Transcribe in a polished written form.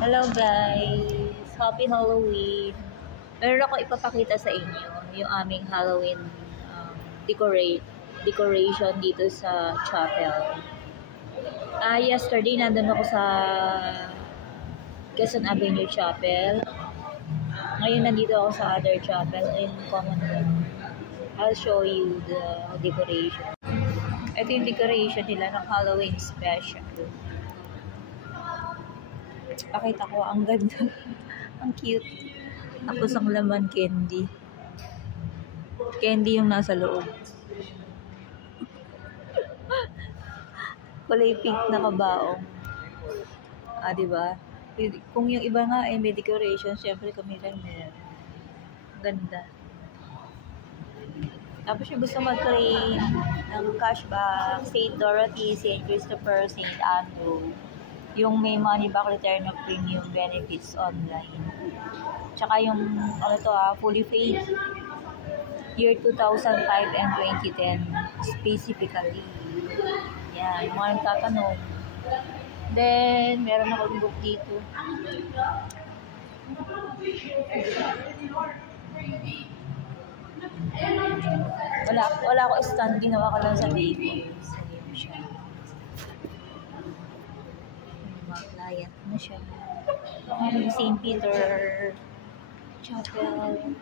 Hello guys! Happy Halloween! Meron ako ipapakita sa inyo yung aming Halloween decoration dito sa chapel. Yesterday nandun ako sa Quezon Avenue Chapel. Ngayon nandito ako sa other chapel in Commonwealth. I'll show you the decoration. Ito yung decoration nila ng Halloween special. Pakita ko, ang ganda. Ang cute. Tapos ang laman candy. Candy yung nasa loob. Kulay pink na kabaong. Diba? Kung yung iba nga ay may decoration, syempre kami lang meron. Ganda. Tapos yung gusto mag-claim ng cashback, St. Dorothy, St. Christopher, St. Andrew, yung may money back return of premium benefits online. Tsaka yung fully paid year 2005 and 2010 specifically. Yan, yung mga nagtatanong. Then, meron akong book dito. Wala ako stand, ginawa ko lang sa table. Mga client na siya. St. Peter Chapel.